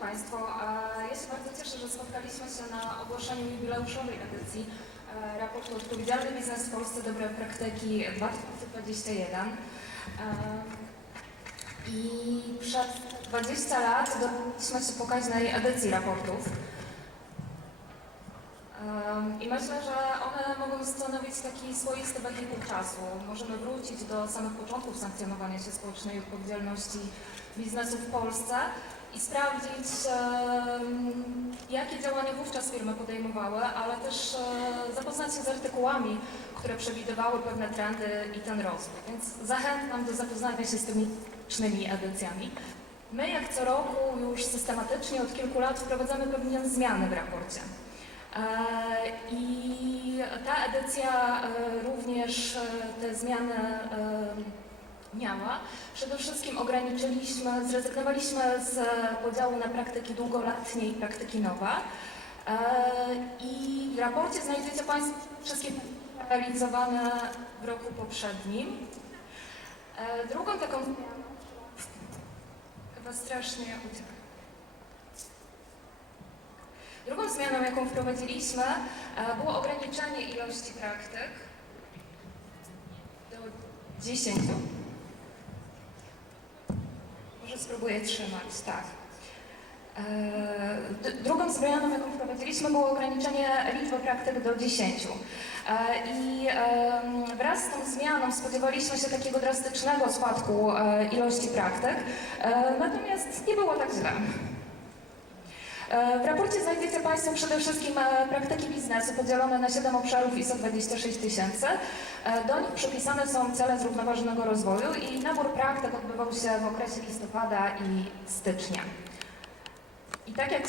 Państwo, e, ja się bardzo cieszę, że spotkaliśmy się na ogłoszeniu jubileuszowej edycji e, raportu Odpowiedzialny Biznes w Polsce Dobre Praktyki 2021. E, I przez 20 lat doczekaliśmy się pokaźnej edycji raportów. Um, I myślę, że one mogą stanowić taki swoisty wehikuł czasu. Możemy wrócić do samych początków sankcjonowania się społecznej odpowiedzialności biznesu w Polsce i sprawdzić, jakie działania wówczas firmy podejmowały, ale też e, zapoznać się z artykułami, które przewidywały pewne trendy i ten rozwój. Więc zachęcam do zapoznania się z tymi licznymi edycjami. My, jak co roku, już systematycznie od kilku lat wprowadzamy pewne zmiany w raporcie. E, I ta edycja e, również te zmiany miała. Przede wszystkim ograniczyliśmy, zrezygnowaliśmy z podziału na praktyki długoletnie i praktyki nowe. E, I w raporcie znajdziecie Państwo wszystkie realizowane w roku poprzednim. E, Drugą taką chyba strasznie ucieka. Drugą zmianą, jaką wprowadziliśmy, e, było ograniczenie ilości praktyk do 10. Może spróbuję trzymać, tak. E, Drugą zmianą, jaką wprowadziliśmy, było ograniczenie liczby praktyk do 10. E, I wraz z tą zmianą spodziewaliśmy się takiego drastycznego spadku e, ilości praktyk, natomiast nie było tak źle. E, W raporcie znajdziecie Państwo przede wszystkim e, praktyki biznesu podzielone na 7 obszarów ISO 26 tysięcy. E, Do nich przypisane są cele zrównoważonego rozwoju i nabór praktyk odbywał się w okresie listopada i stycznia. I tak jak...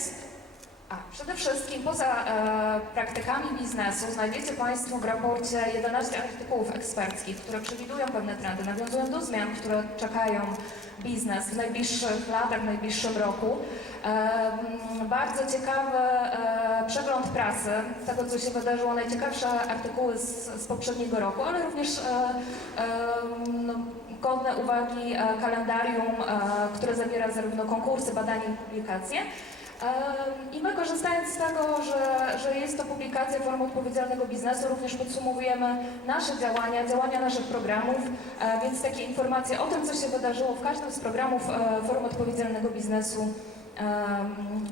A, przede wszystkim poza e, praktykami biznesu znajdziecie Państwo w raporcie 11 artykułów eksperckich, które przewidują pewne trendy, nawiązują do zmian, które czekają biznes w najbliższych latach, w najbliższym roku. Em, Bardzo ciekawy e, przegląd prasy, tego co się wydarzyło, najciekawsze artykuły z, z poprzedniego roku, ale również e, em, no, godne uwagi e, kalendarium, e, które zawiera zarówno konkursy, badania i publikacje. I my korzystając z tego, że, że jest to publikacja formy odpowiedzialnego biznesu, również podsumowujemy nasze działania, działania naszych programów, e, więc takie informacje o tym, co się wydarzyło w każdym z programów e, formy odpowiedzialnego biznesu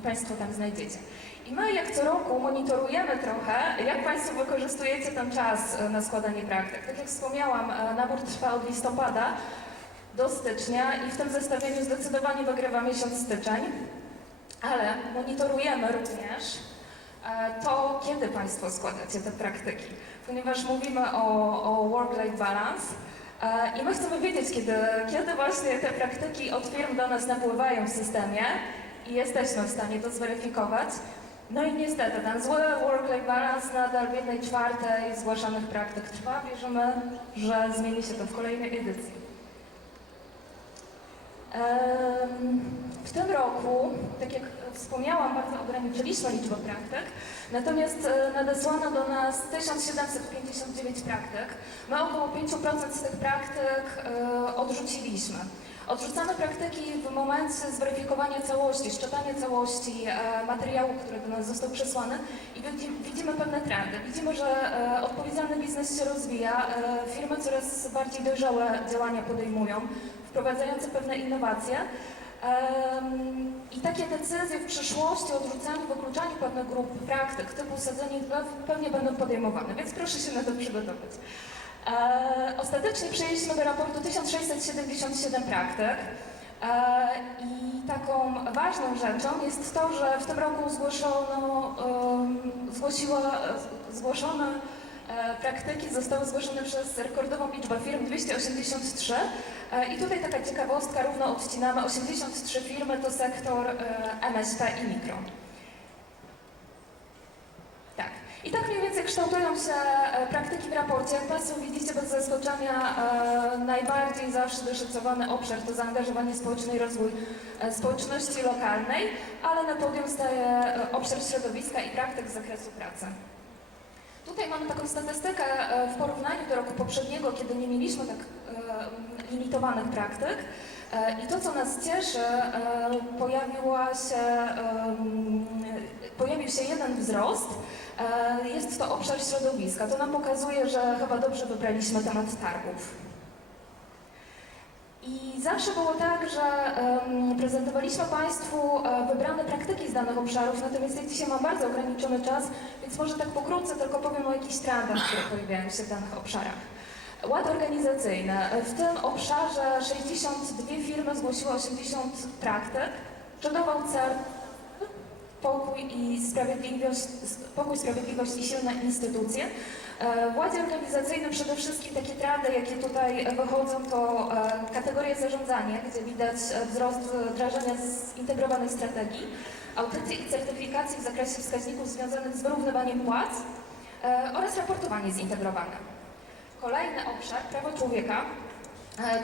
Państwo tam znajdziecie. I my jak co roku monitorujemy trochę, jak Państwo wykorzystujecie ten czas e, na składanie praktyk. Tak jak wspomniałam, nabór trwa od listopada do stycznia i w tym zestawieniu zdecydowanie wygrywa miesiąc styczeń, ale monitorujemy również e, to, kiedy Państwo składacie te praktyki, ponieważ mówimy o, o work-life balance e, i my chcemy wiedzieć, kiedy, kiedy właśnie te praktyki od firm do nas napływają w systemie i jesteśmy w stanie to zweryfikować. No i niestety ten zły work-life balance nadal w jednej czwartej zgłaszanych praktyk trwa. Wierzymy, że zmieni się to w kolejnej edycji. W tym roku, tak jak wspomniałam, bardzo ograniczyliśmy liczbę praktyk, natomiast e, nadesłano do nas 1759 praktyk. My około 5% z tych praktyk e, odrzuciliśmy. Odrzucamy praktyki w momencie zweryfikowania całości, szczepania całości e, materiału, który do nas został przesłany i widzi, widzimy pewne trendy. Widzimy, że e, odpowiedzialny biznes się rozwija, e, firmy coraz bardziej dojrzałe działania podejmują, wprowadzające pewne innowacje. I takie decyzje w przyszłości o odrzucaniu, wykluczaniu pewnych grup praktyk typu sadzenie drzew pewnie będą podejmowane, więc proszę się na to przygotować. E, ostatecznie przyjęliśmy do raportu 1677 praktyk. E, I taką ważną rzeczą jest to, że w tym roku zgłoszono, em, zgłosiła, zgłoszone e, praktyki zostały zgłoszone przez rekordową liczbę firm 283. E, I tutaj taka ciekawostka, równo odcinamy 83 firmy to sektor e, MŚP i mikro. Tak. Więcej kształtują się e, praktyki w raporcie. Jak Państwo widzicie, bez zaskoczenia e, najbardziej zawsze wyszacowany obszar to zaangażowanie społeczne i rozwój e, społeczności lokalnej, ale na podium staje obszar środowiska i praktyk z zakresu pracy. Tutaj mamy taką statystykę w porównaniu do roku poprzedniego, kiedy nie mieliśmy tak limitowanych praktyk. I to, co nas cieszy, pojawiła się, pojawił się jeden wzrost. E, Jest to obszar środowiska. To nam pokazuje, że chyba dobrze wybraliśmy temat targów. I zawsze było tak, że prezentowaliśmy Państwu e, wybrane praktyki z danych obszarów, natomiast ja dzisiaj mam bardzo ograniczony czas, więc może tak pokrótce tylko powiem o jakichś trendach, które pojawiają się w danych obszarach. Ład organizacyjny. W tym obszarze 62 firmy zgłosiły 80 praktyk. Przodował cel i sprawiedliwość, pokój, sprawiedliwość i silne instytucje. E, W ładzie organizacyjnym przede wszystkim takie trendy, jakie tutaj wychodzą, to e, kategoria zarządzania, gdzie widać e, wzrost wdrażania zintegrowanej strategii, audyty i certyfikacji w zakresie wskaźników związanych z wyrównywaniem płac oraz raportowanie zintegrowane. Kolejny obszar, prawo człowieka.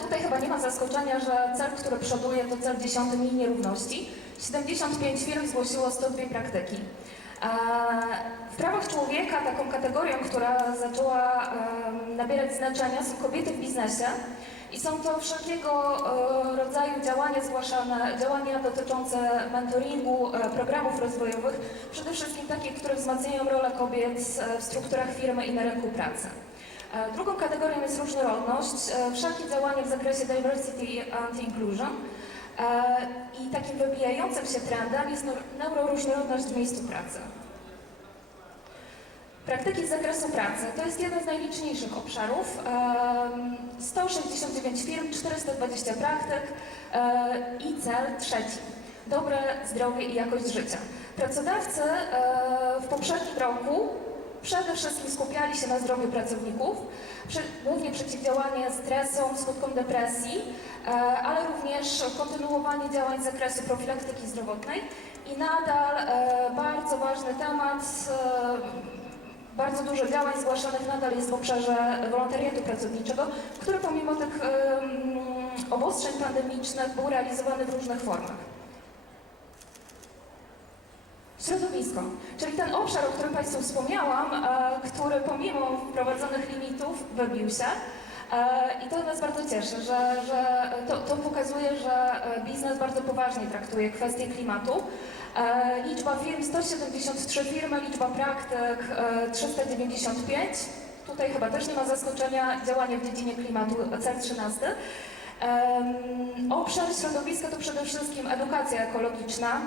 Tutaj chyba nie ma zaskoczenia, że cel, który przoduje, to cel 10 mniej nierówności. 75 firm zgłosiło 102 praktyki. W prawach człowieka taką kategorią, która zaczęła nabierać znaczenia są kobiety w biznesie i są to wszelkiego e, rodzaju działania zgłaszane, działania dotyczące mentoringu, e, programów rozwojowych, przede wszystkim takie, które wzmacniają rolę kobiet e, w strukturach firmy i na rynku pracy. Drugą kategorią jest różnorodność, wszelkie działania w zakresie diversity and inclusion. E, I takim wybijającym się trendem jest neur- neuroróżnorodność w miejscu pracy. Praktyki z zakresu pracy to jest jeden z najliczniejszych obszarów. Em, 169 firm, 420 praktyk e, i cel trzeci. Dobre zdrowie i jakość życia. Pracodawcy e, w poprzednim roku przede wszystkim skupiali się na zdrowiu pracowników, głównie przeciwdziałanie stresom, skutkom depresji, e, ale również kontynuowanie działań z zakresu profilaktyki zdrowotnej i nadal e, bardzo ważny temat, e, bardzo dużo działań zgłaszanych nadal jest w obszarze wolontariatu pracowniczego, który pomimo tych obostrzeń pandemicznych był realizowany w różnych formach. Środowisko, czyli ten obszar, o którym Państwu wspomniałam, e, który pomimo wprowadzonych limitów wybił się. E, I to nas bardzo cieszy, że, że to, to pokazuje, że e, biznes bardzo poważnie traktuje kwestię klimatu. Liczba firm 173 firmy, liczba praktyk e, 395. Tutaj chyba też nie ma zaskoczenia działanie w dziedzinie klimatu, cel 13. Em, Obszar środowiska to przede wszystkim edukacja ekologiczna.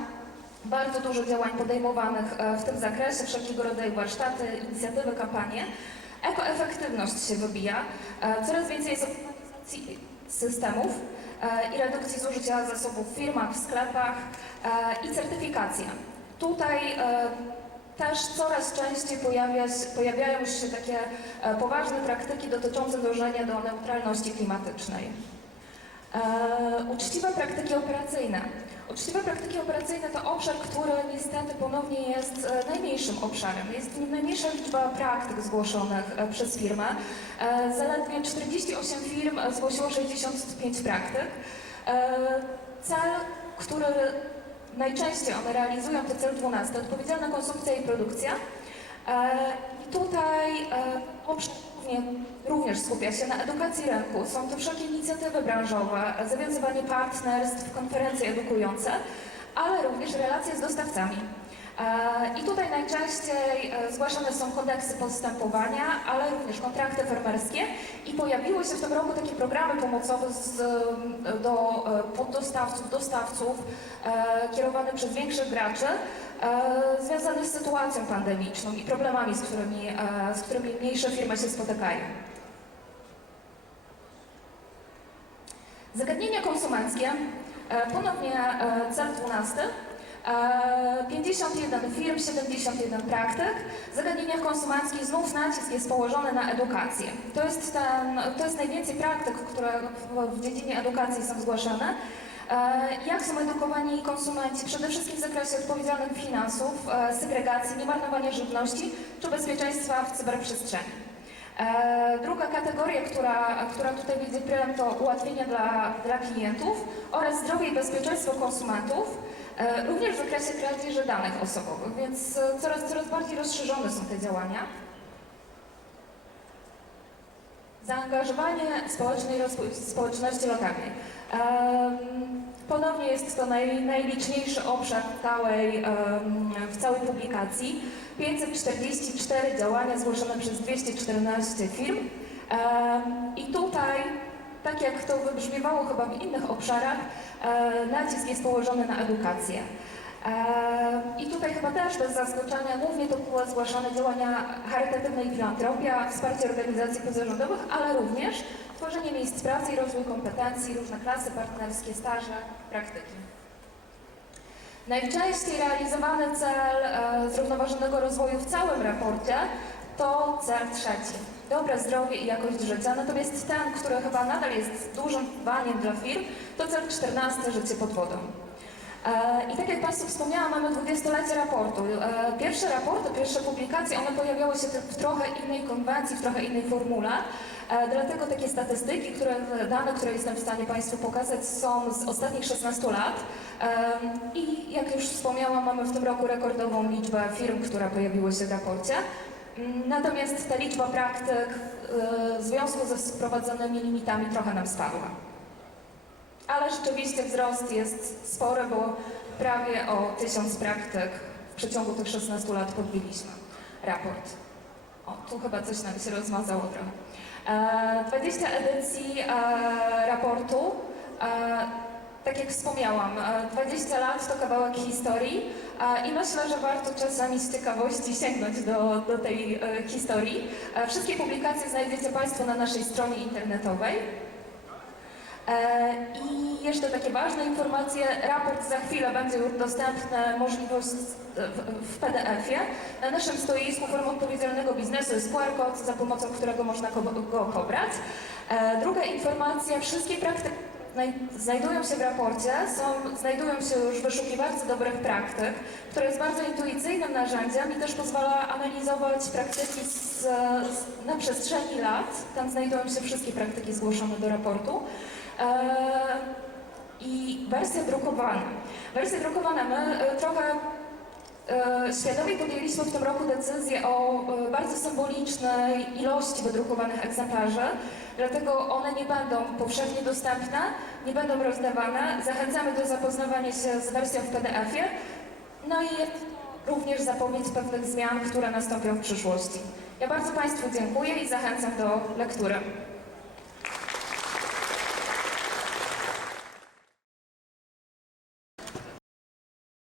Bardzo dużo działań podejmowanych e, w tym zakresie, wszelkiego rodzaju warsztaty, inicjatywy, kampanie. Ekoefektywność się wybija. E, Coraz więcej jest optymalizacji systemów e, i redukcji zużycia zasobów w firmach, w sklepach i certyfikacja. Tutaj też coraz częściej pojawia się, pojawiają się takie poważne praktyki dotyczące dążenia do neutralności klimatycznej. Uczciwe praktyki operacyjne. Uczciwe praktyki operacyjne to obszar, który niestety ponownie jest e, najmniejszym obszarem. Jest nim najmniejsza liczba praktyk zgłoszonych e, przez firmę. E, zaledwie 48 firm zgłosiło 65 praktyk. Cel, który najczęściej one realizują, to cel 12, odpowiedzialna konsumpcja i produkcja. E, I tutaj e, również skupia się na edukacji rynku. Są to wszelkie inicjatywy branżowe, zawiązywanie partnerstw, konferencje edukujące, ale również relacje z dostawcami. E, I tutaj najczęściej zgłaszane są kodeksy postępowania, ale również kontrakty farmerskie i pojawiły się w tym roku takie programy pomocowe z, do poddostawców, dostawców kierowane przez większych graczy e, związane z sytuacją pandemiczną i problemami, z którymi, e, z którymi mniejsze firmy się spotykają. Zagadnienia konsumenckie, e, ponownie cel 12. E, 51 firm, 71 praktyk. W zagadnieniach konsumenckich znów nacisk jest położony na edukację. To jest, ten, to jest najwięcej praktyk, które w dziedzinie edukacji są zgłaszane. E, Jak są edukowani konsumenci? Przede wszystkim w zakresie odpowiedzialnych finansów, e, segregacji, niemarnowania żywności czy bezpieczeństwa w cyberprzestrzeni. E, Druga kategoria, która, która tutaj widzi prym, to ułatwienia dla, dla klientów oraz zdrowie i bezpieczeństwo konsumentów, również w zakresie kradzieży danych osobowych, więc coraz, coraz bardziej rozszerzone są te działania. Zaangażowanie społecznej społeczności lokalnej. Ponownie jest to naj, najliczniejszy obszar całej, em, w całej publikacji. 544 działania zgłoszone przez 214 firm. I tutaj, tak jak to wybrzmiewało chyba w innych obszarach, e, nacisk jest położony na edukację. I tutaj chyba też bez zaskoczenia głównie to były zgłaszane działania charytatywne i filantropia, wsparcie organizacji pozarządowych, ale również tworzenie miejsc pracy i rozwój kompetencji, różne klasy partnerskie, staże, praktyki. Najczęściej realizowany cel e, zrównoważonego rozwoju w całym raporcie to cel trzeci. Dobre zdrowie i jakość życia. Natomiast ten, który chyba nadal jest dużym wyzwaniem dla firm, to cel 14 życie pod wodą. E, I tak jak Państwu wspomniałam, mamy 20-lecie raportu. E, Pierwsze raporty, pierwsze publikacje, one pojawiały się w trochę innej konwencji, w trochę innej formule. E, Dlatego takie statystyki, które, dane, które jestem w stanie Państwu pokazać, są z ostatnich 16 lat. E, I jak już wspomniałam, mamy w tym roku rekordową liczbę firm, które pojawiły się w raporcie. Mm, Natomiast ta liczba praktyk e, w związku ze wprowadzonymi limitami trochę nam spadła. Ale rzeczywiście wzrost jest spory, bo prawie o tysiąc praktyk w przeciągu tych 16 lat podbiliśmy raport. O, tu chyba coś nam się rozmazało trochę. E, 20 edycji e, raportu. E, tak jak wspomniałam, e, 20 lat to kawałek historii e, i myślę, że warto czasami z ciekawości sięgnąć do, do tej e, historii. E, Wszystkie publikacje znajdziecie Państwo na naszej stronie internetowej. E, I jeszcze takie ważne informacje. Raport za chwilę będzie już dostępny możliwość w, w PDF-ie. Na naszym stoisku formą odpowiedzialnego biznesu jest QR kod, za pomocą którego można go, pobrać. E, Druga informacja. Wszystkie praktyki znaj- znajdują się w raporcie, są, znajdują się już w wyszukiwarce dobrych praktyk, która jest bardzo intuicyjnym narzędziem i też pozwala analizować praktyki z, z, na przestrzeni lat. Tam znajdują się wszystkie praktyki zgłoszone do raportu. E, I wersja drukowana. Wersja drukowana. My e, trochę e, świadomie podjęliśmy w tym roku decyzję o e, bardzo symbolicznej ilości wydrukowanych egzemplarzy, dlatego one nie będą powszechnie dostępne, nie będą rozdawane. Zachęcamy do zapoznawania się z wersją w PDF-ie. No i również zapowiedź pewnych zmian, które nastąpią w przyszłości. Ja bardzo Państwu dziękuję i zachęcam do lektury.